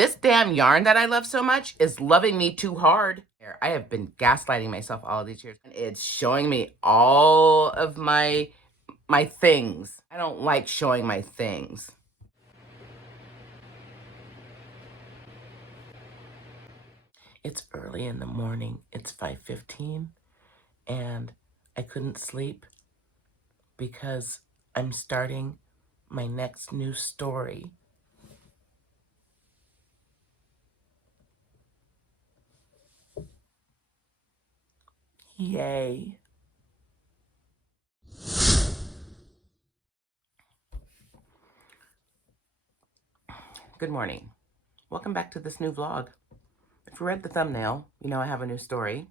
This damn yarn that I love so much is loving me too hard. I have been gaslighting myself all these years, and it's showing me all of my things. I don't like showing my things. It's early in the morning. It's 5:15, and I couldn't sleep because I'm starting my next new story. Yay. Good morning. Welcome back to this new vlog. If you read the thumbnail, you know I have a new story.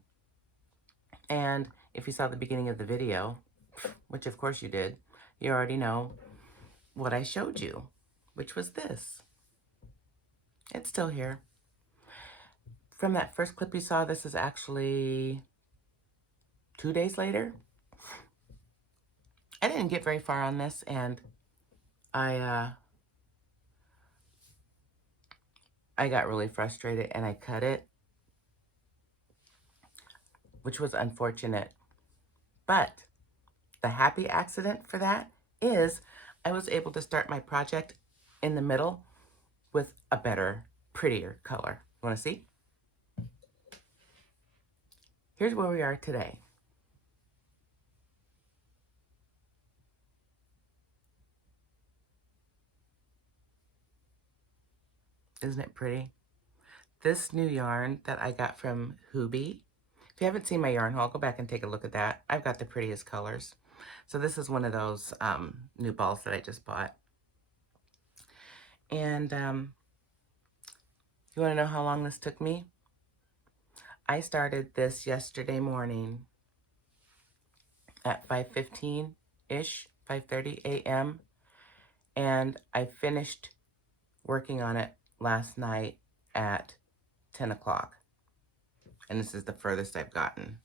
And if you saw the beginning of the video, which of course you did, you already know what I showed you, which was this. It's still here. From that first clip you saw, this is actually 2 days later. I didn't get very far on this, and I got really frustrated and I cut it, which was unfortunate. But the happy accident for that is I was able to start my project in the middle with a better, prettier color. You want to see? Here's where we are today. Isn't it pretty? This new yarn that I got from Hubie. If you haven't seen my yarn haul, go back and take a look at that. I've got the prettiest colors. So this is one of those new balls that I just bought. And you want to know how long this took me? I started this yesterday morning at 5:15-ish, 5:30 a.m. And I finished working on it last night at 10 o'clock. And this is the furthest I've gotten.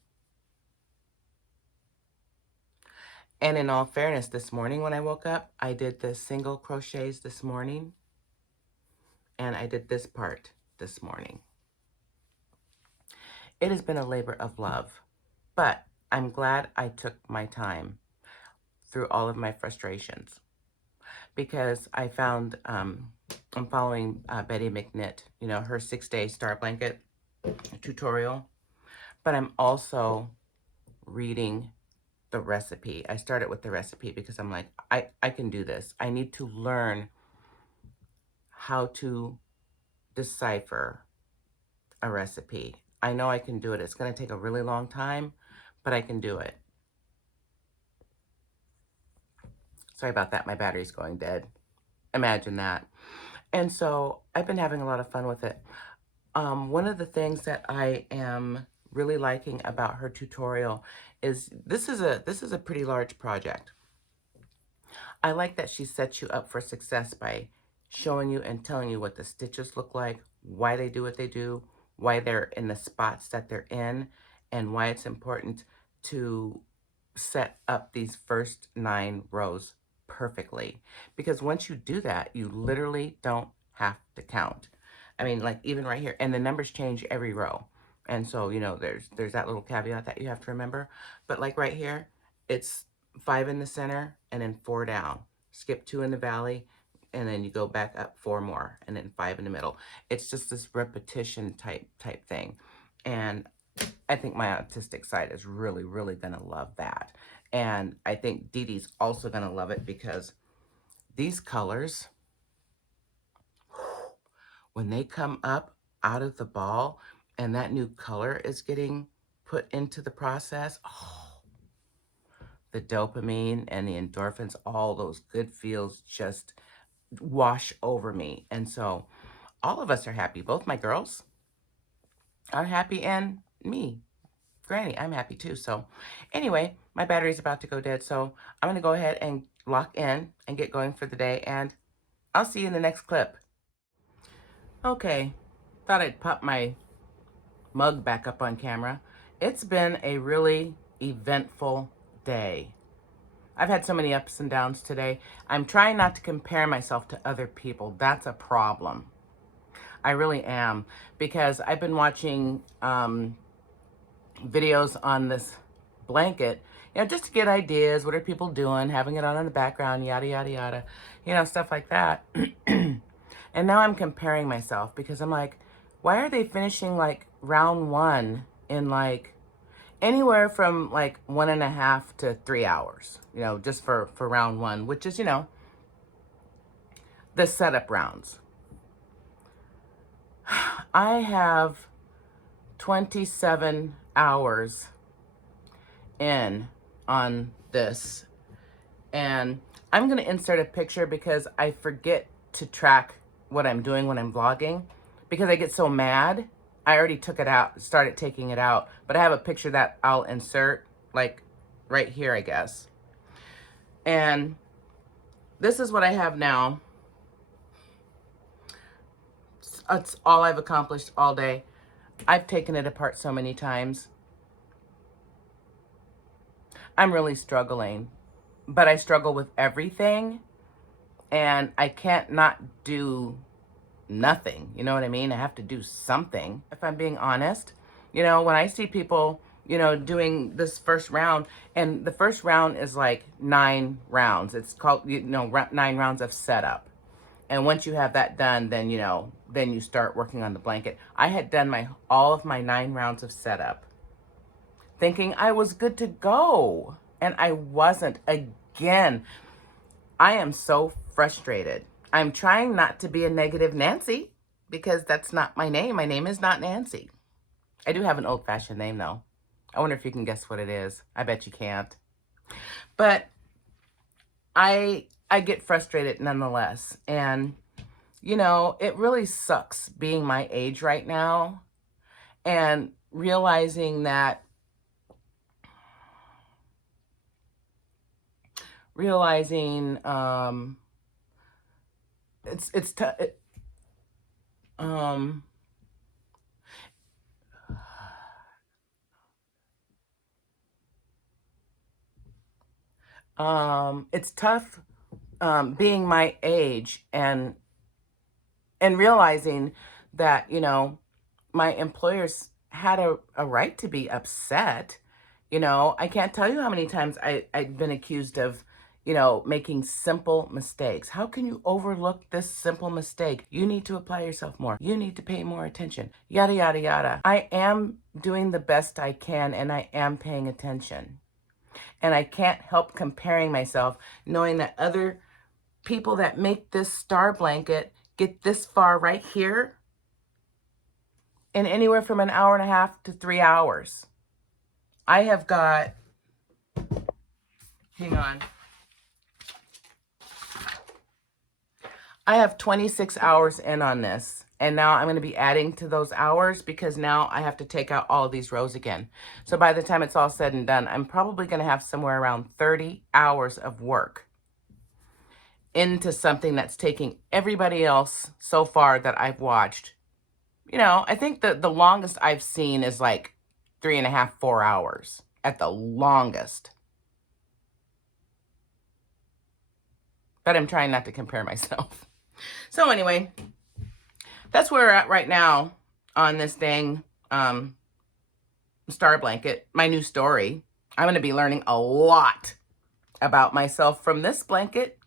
And in all fairness, this morning when I woke up, I did the single crochets this morning. And I did this part this morning. It has been a labor of love, but I'm glad I took my time through all of my frustrations, because I found, I'm following Betty McKnit, you know, her 6-day star blanket tutorial, but I'm also reading the recipe. I started with the recipe because I'm like, I can do this. I need to learn how to decipher a recipe. I know I can do it. It's going to take a really long time, but I can do it. Sorry about that. My battery's going dead. Imagine that. And so I've been having a lot of fun with it. One of the things that I am really liking about her tutorial is this is a pretty large project. I like that she sets you up for success by showing you and telling you what the stitches look like, why they do what they do, why they're in the spots that they're in, and why it's important to set up these first 9 rows perfectly. Because once you do that, you literally don't have to count. I mean, like even right here, and the numbers change every row. And so, you know, there's that little caveat that you have to remember. But like right here, it's 5 in the center and then 4 down. Skip 2 in the valley, and then you go back up 4 more, and then 5 in the middle. It's just this repetition type thing. And I think my autistic side is really, really going to love that. And I think Dee Dee's also going to love it, because these colors, when they come up out of the ball and that new color is getting put into the process, oh, the dopamine and the endorphins, all those good feels just wash over me. And so all of us are happy. Both my girls are happy, and me, Granny, I'm happy too. So anyway, my battery's about to go dead. So I'm going to go ahead and lock in and get going for the day. And I'll see you in the next clip. Okay, thought I'd pop my mug back up on camera. It's been a really eventful day. I've had so many ups and downs today. I'm trying not to compare myself to other people. That's a problem. I really am, because I've been watching videos on this blanket, you know, just to get ideas. What are people doing? Having it on in the background, yada, yada, yada, you know, stuff like that. And now I'm comparing myself because I'm like, why are they finishing like round one in like anywhere from like 1.5 to 3 hours, you know, just for round one, which is, you know, the setup rounds. I have 27 hours in on this, and I'm going to insert a picture because I forget to track what I'm doing when I'm vlogging because I get so mad. I already took it out, started taking it out, but I have a picture that I'll insert like right here, I guess. And this is what I have now. It's all I've accomplished all day. I've taken it apart so many times. I'm really struggling, but I struggle with everything, and I can't not do nothing. You know what I mean? I have to do something. If I'm being honest, you know, when I see people, you know, doing this first round, and the first round is like 9 rounds. It's called, you know, 9 rounds of setup. And once you have that done, then, you know, then you start working on the blanket. I had done all of my 9 rounds of setup, thinking I was good to go. And I wasn't. Again, I am so frustrated. I'm trying not to be a negative Nancy because that's not my name. My name is not Nancy. I do have an old-fashioned name, though. I wonder if you can guess what it is. I bet you can't. But I get frustrated nonetheless. And, you know, it really sucks being my age right now and realizing that it's tough. It's tough being my age and realizing that, you know, my employers had a right to be upset. You know, I can't tell you how many times I've been accused of, you know, making simple mistakes. How can you overlook this simple mistake? You need to apply yourself more. You need to pay more attention. Yada, yada, yada. I am doing the best I can, and I am paying attention. And I can't help comparing myself, knowing that other people that make this star blanket get this far right here in anywhere from 1.5 to 3 hours. I have got, hang on. I have 26 hours in on this. And now I'm going to be adding to those hours because now I have to take out all of these rows again. So by the time it's all said and done, I'm probably going to have somewhere around 30 hours of work into something that's taking everybody else so far that I've watched. You know, I think the longest I've seen is like 3.5, 4 hours at the longest. But I'm trying not to compare myself. So anyway, that's where we're at right now on this dang star blanket, my new story. I'm going to be learning a lot about myself from this blanket.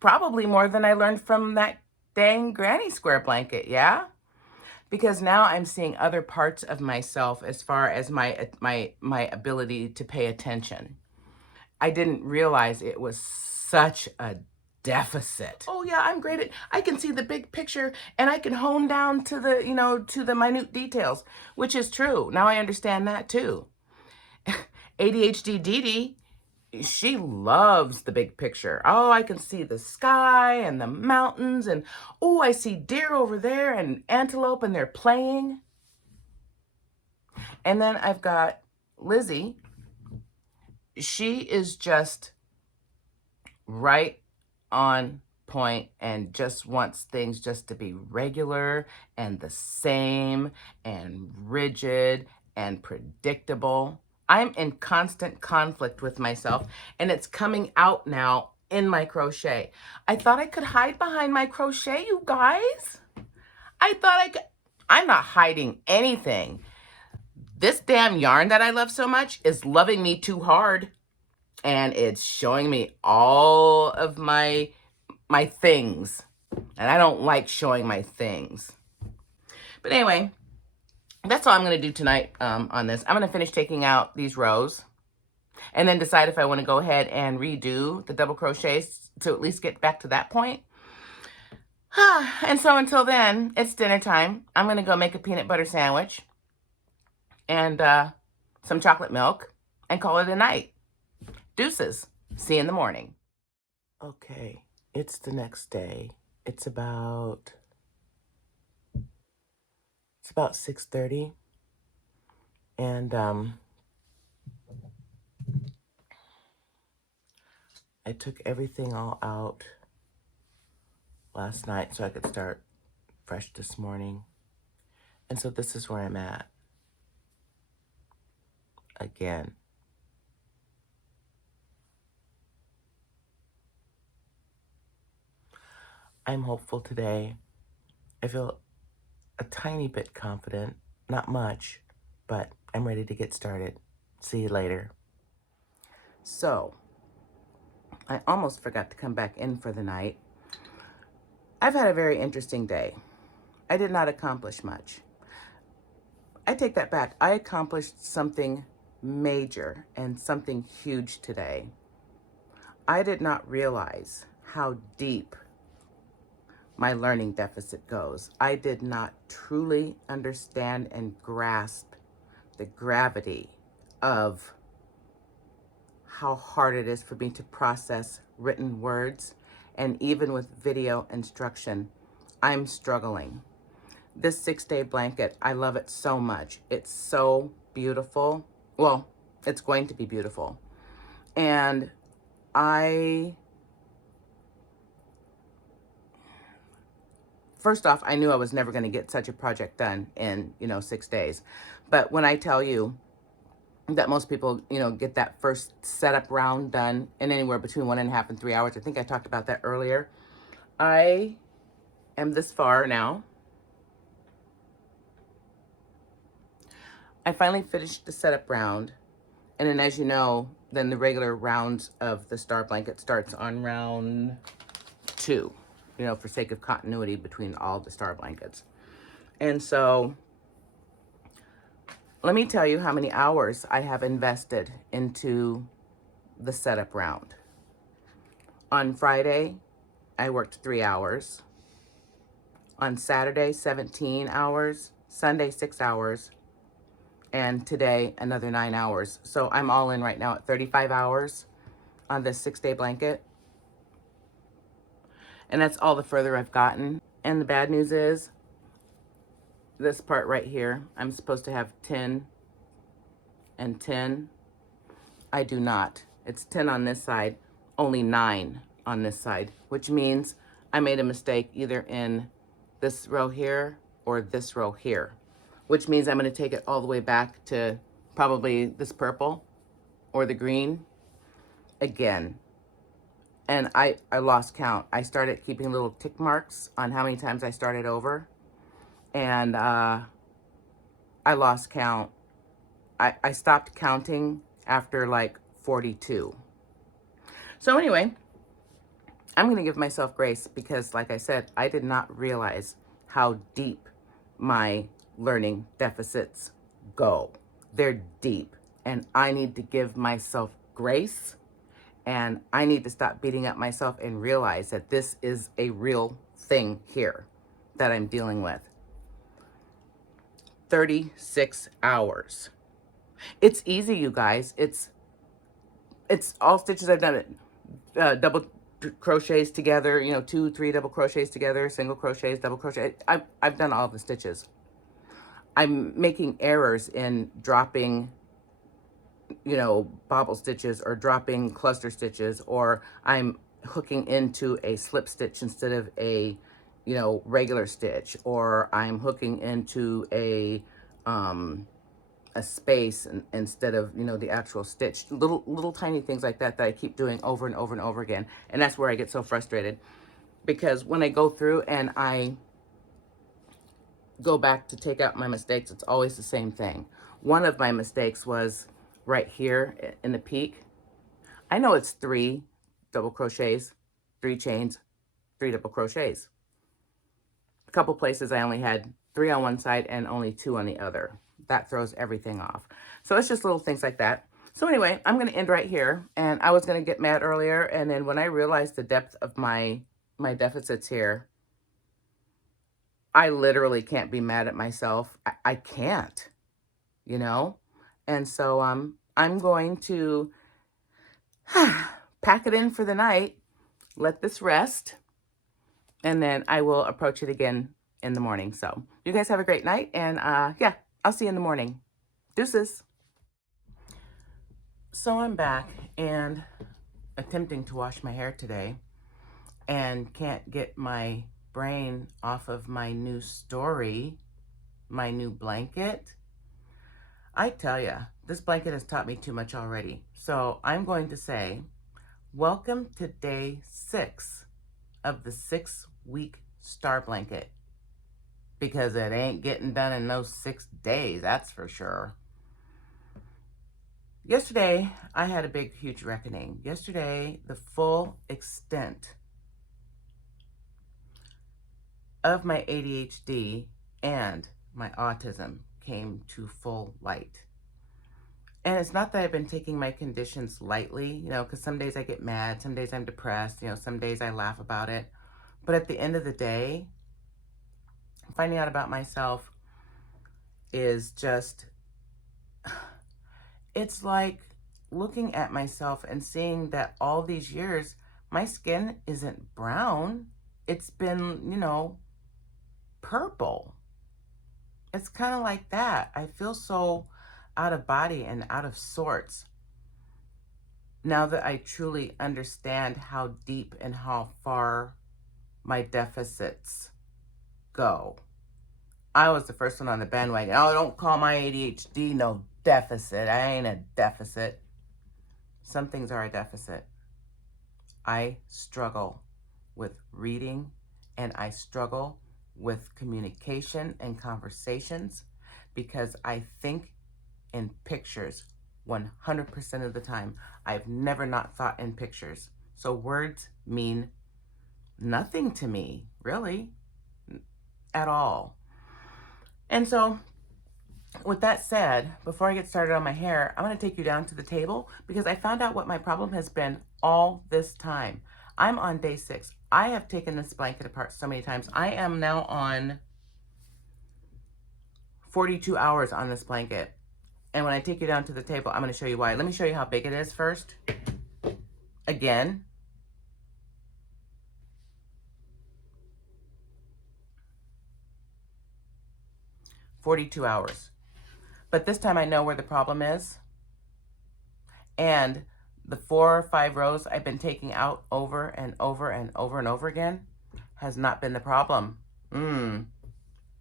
Probably more than I learned from that dang granny square blanket, yeah? Because now I'm seeing other parts of myself as far as my ability to pay attention. I didn't realize it was such a deficit. Oh yeah, I'm great at, I can see the big picture and I can hone down to the, you know, to the minute details, which is true. Now I understand that too. ADHD Dee Dee, she loves the big picture. Oh, I can see the sky and the mountains and, oh, I see deer over there and antelope and they're playing. And then I've got Lizzie. She is just right on point and just wants things just to be regular and the same and rigid and predictable. I'm in constant conflict with myself, and it's coming out now in my crochet. I thought I could hide behind my crochet, you guys. I thought I'm not hiding anything. This damn yarn that I love so much is loving me too hard. And it's showing me all of my things. And I don't like showing my things. But anyway, that's all I'm going to do tonight on this. I'm going to finish taking out these rows. And then decide if I want to go ahead and redo the double crochets to at least get back to that point. And so until then, it's dinner time. I'm going to go make a peanut butter sandwich and some chocolate milk and call it a night. Deuces. See you in the morning. Okay, it's the next day. It's about 6:30. And I took everything all out last night so I could start fresh this morning. And so this is where I'm at. Again. I'm hopeful today. I feel a tiny bit confident. Not much, but I'm ready to get started. See you later. So, I almost forgot to come back in for the night. I've had a very interesting day. I did not accomplish much. I take that back. I accomplished something major and something huge today. I did not realize how deep my learning deficit goes. I did not truly understand and grasp the gravity of how hard it is for me to process written words. And even with video instruction, I'm struggling. This 6-day blanket, I love it so much. It's so beautiful. Well, it's going to be beautiful. And first off, I knew I was never going to get such a project done in, 6 days. But when I tell you that most people, get that first setup round done in anywhere between 1.5 and 3 hours, I think I talked about that earlier. I am this far now. I finally finished the setup round. And then as you know, then the regular rounds of the star blanket starts on round 2, for sake of continuity between all the star blankets. And so let me tell you how many hours I have invested into the setup round. On Friday, I worked 3 hours. On Saturday, 17 hours. Sunday, 6 hours. And today, another 9 hours. So I'm all in right now at 35 hours on this 6-day blanket. And that's all the further I've gotten. And the bad news is, this part right here, I'm supposed to have 10 and 10. I do not. It's 10 on this side, only 9 on this side, which means I made a mistake either in this row here or this row here, which means I'm going to take it all the way back to probably this purple or the green again. And I lost count. I started keeping little tick marks on how many times I started over. And I lost count. I stopped counting after like 42. So anyway, I'm going to give myself grace because, like I said, I did not realize how deep my learning deficits go. They're deep. And I need to give myself grace. And I need to stop beating up myself and realize that this is a real thing here that I'm dealing with. 36 hours. It's easy, you guys. It's all stitches I've done it. Double crochets together, 2, 3 double crochets together, single crochets, double crochet. I've done all of the stitches. I'm making errors in dropping bobble stitches or dropping cluster stitches, or I'm hooking into a slip stitch instead of a, regular stitch, or I'm hooking into a space instead of, the actual stitch. Little tiny things like that I keep doing over and over and over again. And that's where I get so frustrated, because when I go through and I go back to take out my mistakes, it's always the same thing. One of my mistakes was right here in the peak. I know it's 3 double crochets, 3 chains, 3 double crochets. A couple places I only had 3 on one side and only 2 on the other. That throws everything off. So it's just little things like that. So anyway, I'm going to end right here. And I was going to get mad earlier. And then when I realized the depth of my deficits here, I literally can't be mad at myself. I can't, you know? And so I'm going to pack it in for the night, let this rest, and then I will approach it again in the morning. So you guys have a great night, and yeah, I'll see you in the morning. Deuces. So I'm back and attempting to wash my hair today and can't get my brain off of my new story, my new blanket. I tell ya, this blanket has taught me too much already. So I'm going to say, welcome to day 6 of the 6-week star blanket. Because it ain't getting done in those 6 days, that's for sure. Yesterday, I had a big, huge reckoning. Yesterday, the full extent of my ADHD and my autism came to full light. And it's not that I've been taking my conditions lightly, you know, because some days I get mad, some days I'm depressed, you know, some days I laugh about it. But at the end of the day, finding out about myself is just, it's like looking at myself and seeing that all these years, my skin isn't brown. It's been, you know, purple. It's kind of like that. I feel so out of body and out of sorts now that I truly understand how deep and how far my deficits go. I was the first one on the bandwagon. Oh, don't call my ADHD no deficit. I ain't a deficit. Some things are a deficit. I struggle with reading, and I struggle with communication and conversations because I think in pictures 100% of the time. I've never not thought in pictures. So words mean nothing to me, really, at all. And so with that said, before I get started on my hair, I'm going to take you down to the table because I found out what my problem has been all this time. I'm on day 6. I have taken this blanket apart so many times. I am now on 42 hours on this blanket. And when I take you down to the table, I'm going to show you why. Let me show you how big it is first. Again. "42 hours. But this time I know where the problem is. And the 4 or 5 rows I've been taking out over and over and over and over again has not been the problem.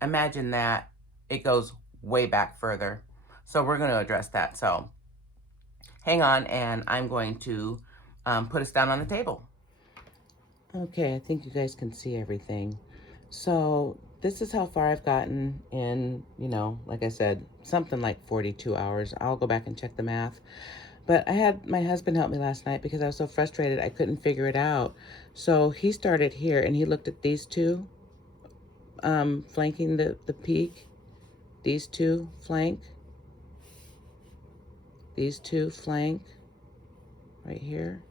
Imagine that. It goes way back further. So we're going to address that. So hang on, and I'm going to put us down on the table. Okay, I think you guys can see everything. So this is how far I've gotten in, you know, like I said, something like 42 hours. I'll go back and check the math. But I had my husband help me last night because I was so frustrated I couldn't figure it out. So he started here and he looked at these two flanking the peak. These two flank. These two flank right here.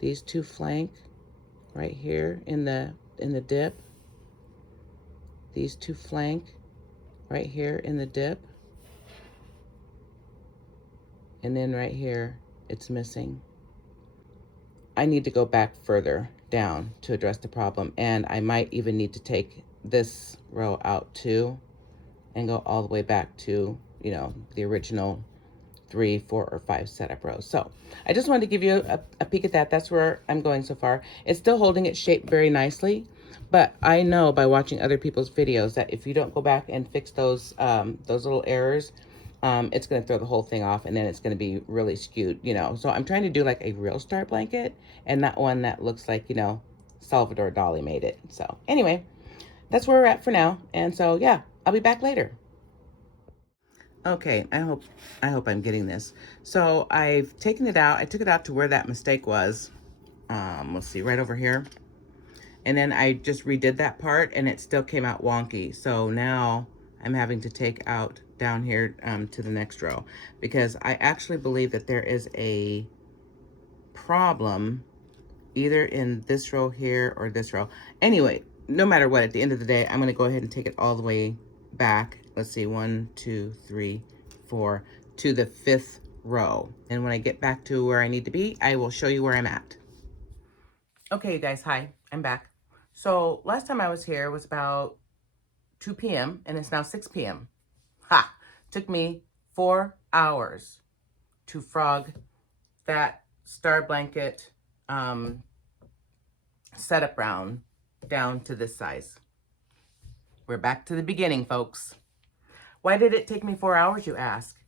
These two flank right here in the dip. These two flank right here in the dip. And then right here, it's missing. I need to go back further down to address the problem. And I might even need to take this row out too and go all the way back to, you know, the original 3, 4, or 5 setup rows. So I just wanted to give you a peek at that. That's where I'm going so far. It's still holding its shape very nicely, but I know by watching other people's videos that if you don't go back and fix those little errors, it's going to throw the whole thing off, and then it's going to be really skewed, you know. So I'm trying to do like a real star blanket and not one that looks like, you know, Salvador Dali made it. So anyway, that's where we're at for now. And so, yeah, I'll be back later. Okay, I hope I'm getting this. So I've taken it out. I took it out to where that mistake was. Let's see, right over here. And then I just redid that part and it still came out wonky. So now I'm having to take out down here to the next row, because I actually believe that there is a problem either in this row here or this row. Anyway, no matter what, at the end of the day, I'm gonna go ahead and take it all the way back. Let's see, 1, 2, 3, 4, to the 5th row. And when I get back to where I need to be, I will show you where I'm at. Okay, you guys, hi, I'm back. So last time I was here was about 2 p.m. and it's now 6 p.m. Ha! Took me 4 hours to frog that star blanket setup round down to this size. We're back to the beginning, folks. Why did it take me 4 hours, you ask?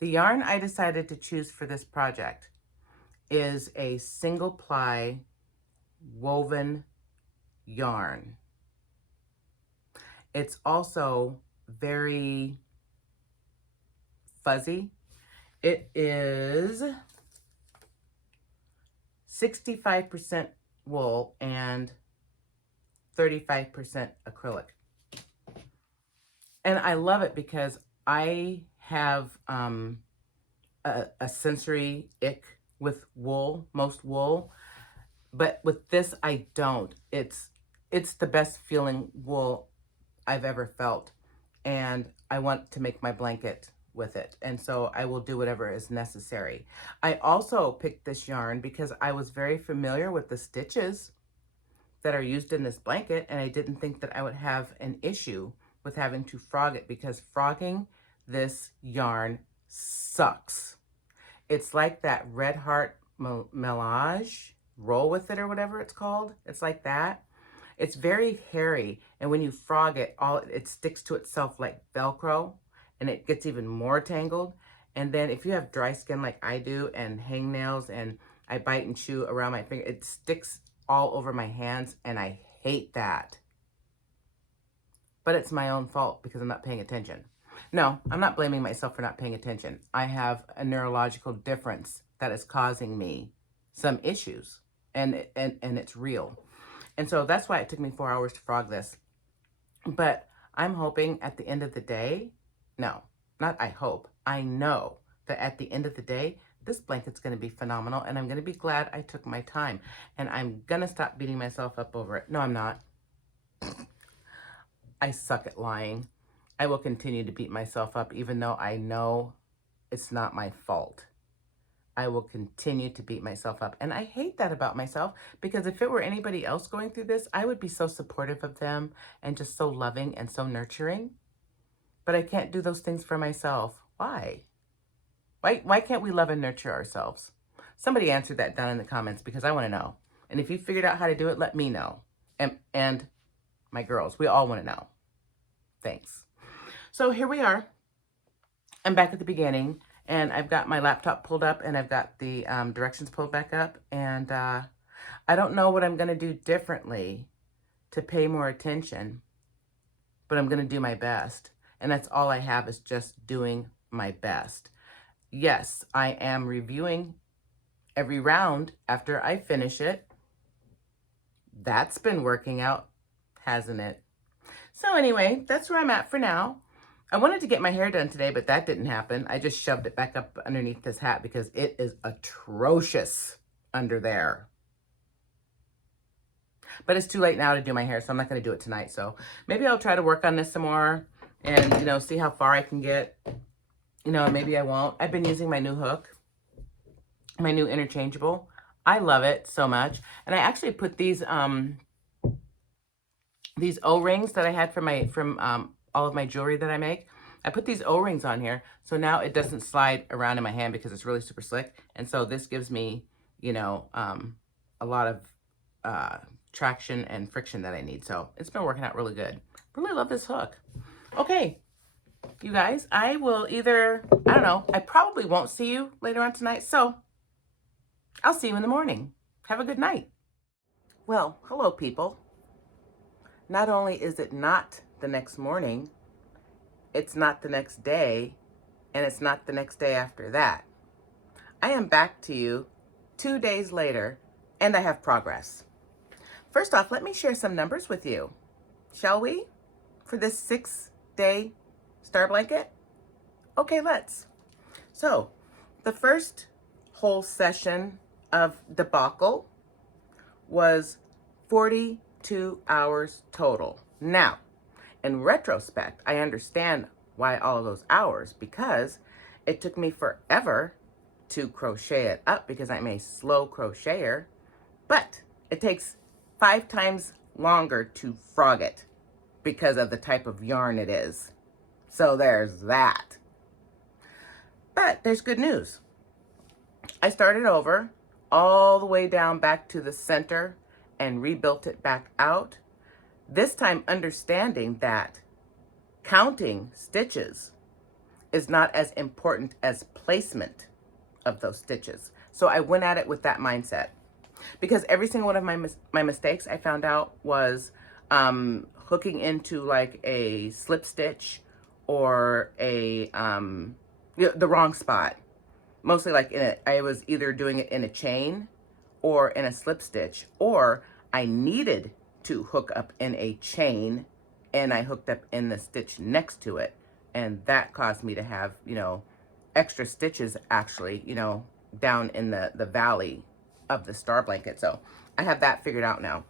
The yarn I decided to choose for this project is a single ply woven yarn. It's also very fuzzy. It is 65% wool and 35% acrylic. And I love it because I have a sensory ick with wool, most wool, but with this I don't. It's the best feeling wool I've ever felt, and I want to make my blanket with it, and so I will do whatever is necessary. I also picked this yarn because I was very familiar with the stitches that are used in this blanket, and I didn't think that I would have an issue with having to frog it, because frogging this yarn sucks. It's like that Red Heart Melange, roll with it or whatever it's called. It's like that. It's very hairy, and when you frog it, it sticks to itself like Velcro, and it gets even more tangled. And then if you have dry skin like I do, and hangnails, and I bite and chew around my finger, it sticks all over my hands, and I hate that. But it's my own fault because I'm not paying attention. No, I'm not blaming myself for not paying attention. I have a neurological difference that is causing me some issues, and it's real. And so that's why it took me 4 hours to frog this. But I'm hoping at the end of the day, no, not I hope, I know that at the end of the day, this blanket's going to be phenomenal, and I'm going to be glad I took my time, and I'm going to stop beating myself up over it. No, I'm not. I suck at lying. I will continue to beat myself up even though I know it's not my fault. I will continue to beat myself up. And I hate that about myself, because if it were anybody else going through this, I would be so supportive of them and just so loving and so nurturing. But I can't do those things for myself. Why? Why can't we love and nurture ourselves? Somebody answered that down in the comments, because I want to know. And if you figured out how to do it, let me know. And my girls, we all want to know. Thanks. So here we are. I'm back at the beginning, and I've got my laptop pulled up, and I've got the directions pulled back up, and I don't know what I'm going to do differently to pay more attention, but I'm going to do my best. And that's all I have, is just doing my best. Yes, I am reviewing every round after I finish it. That's been working out, hasn't it? So anyway, that's where I'm at for now. I wanted to get my hair done today, but that didn't happen. I just shoved it back up underneath this hat because it is atrocious under there. But it's too late now to do my hair, so I'm not going to do it tonight. So maybe I'll try to work on this some more and, you know, see how far I can get. You know, maybe I won't. I've been using my new hook, my new interchangeable. I love it so much. And I actually put these O-rings that I had from all of my jewelry that I make. I put these O-rings on here, so now it doesn't slide around in my hand because it's really super slick. And so this gives me, you know, a lot of traction and friction that I need. So it's been working out really good. Really love this hook. Okay, you guys, I will either, I don't know, I probably won't see you later on tonight, so I'll see you in the morning. Have a good night. Well, hello people. Not only is it not the next morning, it's not the next day, and it's not the next day after that. I am back to you 2 days later, and I have progress. First off, let me share some numbers with you, shall we? For this 6-day star blanket? Okay, let's. So, the first whole session of debacle was 42 hours total. Now, in retrospect, I understand why all of those hours, because it took me forever to crochet it up because I'm a slow crocheter, but it takes 5 times longer to frog it because of the type of yarn it is. So there's that. But there's good news. I started over all the way down back to the center and rebuilt it back out. This time understanding that counting stitches is not as important as placement of those stitches. So I went at it with that mindset, because every single one of my mistakes I found out was hooking into like a slip stitch or a the wrong spot. Mostly like I was either doing it in a chain or in a slip stitch, or I needed to hook up in a chain and I hooked up in the stitch next to it. And that caused me to have, extra stitches actually, down in the valley of the star blanket. So I have that figured out now.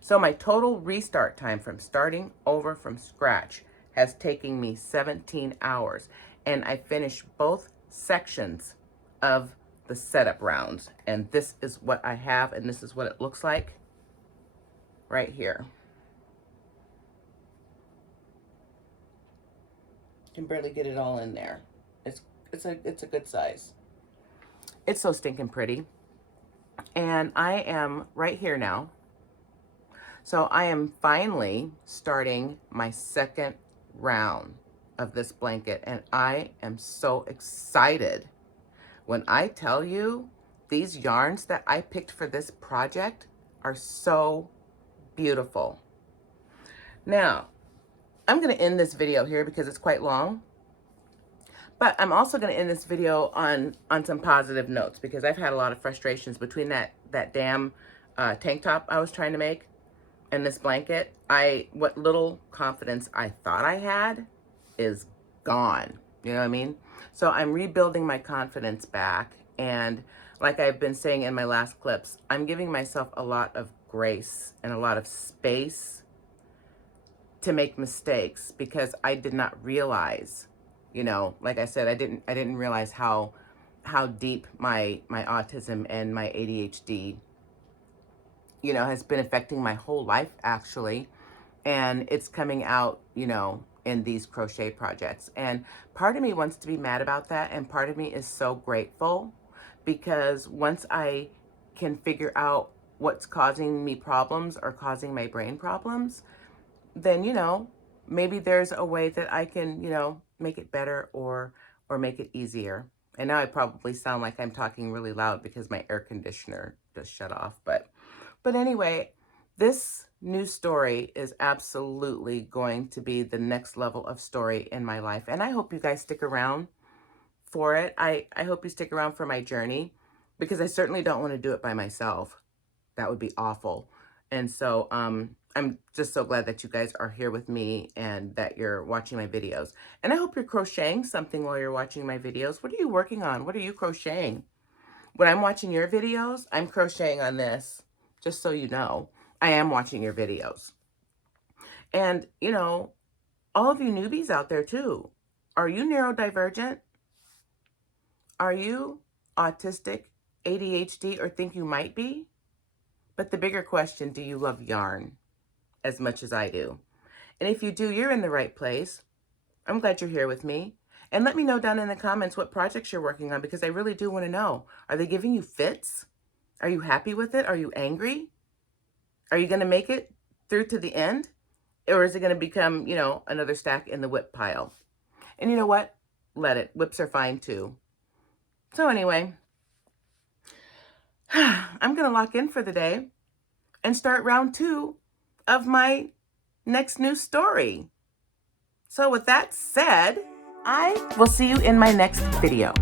So my total restart time from starting over from scratch has taken me 17 hours. And I finished both sections of the setup rounds. And this is what I have, and this is what it looks like right here. Can barely get it all in there. It's a good size. It's so stinking pretty. And I am right here now. So I am finally starting my second round of this blanket, and I am so excited. When I tell you, these yarns that I picked for this project are so beautiful. Now, I'm going to end this video here because it's quite long. But I'm also going to end this video on some positive notes, because I've had a lot of frustrations between that damn tank top I was trying to make and this blanket. What little confidence I thought I had is gone. You know what I mean? So I'm rebuilding my confidence back. And like I've been saying in my last clips, I'm giving myself a lot of grace and a lot of space to make mistakes, because I did not realize, like I said, I didn't realize how deep my autism and my ADHD, has been affecting my whole life actually. And it's coming out, in these crochet projects. And part of me wants to be mad about that, and part of me is so grateful, because once I can figure out what's causing me problems or causing my brain problems, then, maybe there's a way that I can, make it better or make it easier. And now I probably sound like I'm talking really loud because my air conditioner just shut off. But anyway, this new story is absolutely going to be the next level of story in my life. And I hope you guys stick around for it. I hope you stick around for my journey, because I certainly don't want to do it by myself. That would be awful. And so I'm just so glad that you guys are here with me and that you're watching my videos. And I hope you're crocheting something while you're watching my videos. What are you working on? What are you crocheting? When I'm watching your videos, I'm crocheting on this, just so you know. I am watching your videos. And, all of you newbies out there too, are you neurodivergent? Are you autistic, ADHD, or think you might be? But the bigger question, do you love yarn as much as I do? And if you do, you're in the right place. I'm glad you're here with me. And let me know down in the comments what projects you're working on, because I really do want to know. Are they giving you fits? Are you happy with it? Are you angry? Are you going to make it through to the end? Or is it going to become, another stack in the whip pile? And you know what? Let it. Whips are fine too. So anyway, I'm going to lock in for the day. and start round 2 of my next news story. So with that said, I will see you in my next video.